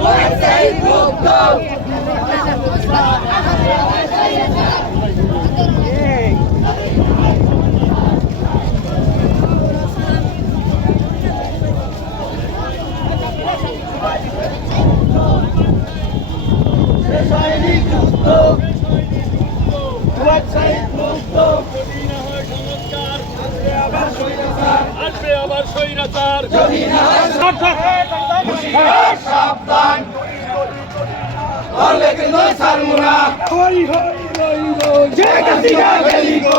Let's say, go, go! দেশ চাই আসবে আবার স্বৈরাচার সাবধান হই হই রই রই যে কাছিরা গেলি গো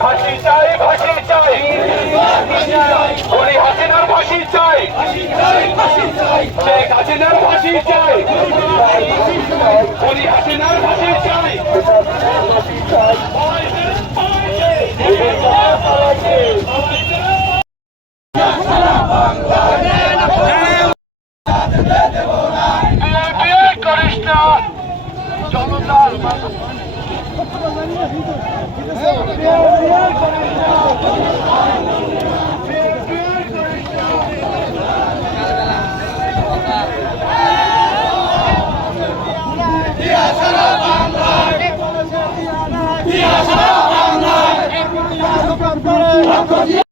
ফাঁসি চাই ফাঁসি চাই বলি হাসিনার ফাঁসি চাই শেখ হাসিনার ফাঁসি চাই বলি হাসিনার ফাঁসি চাই বিয়ে করিস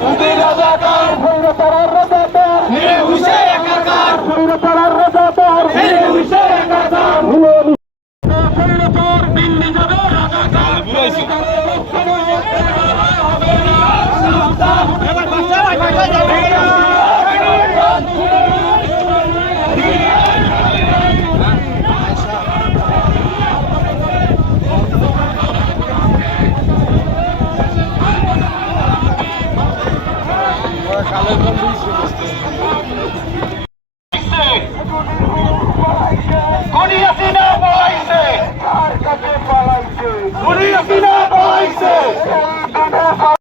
না জনতার গড়িয়াছিনা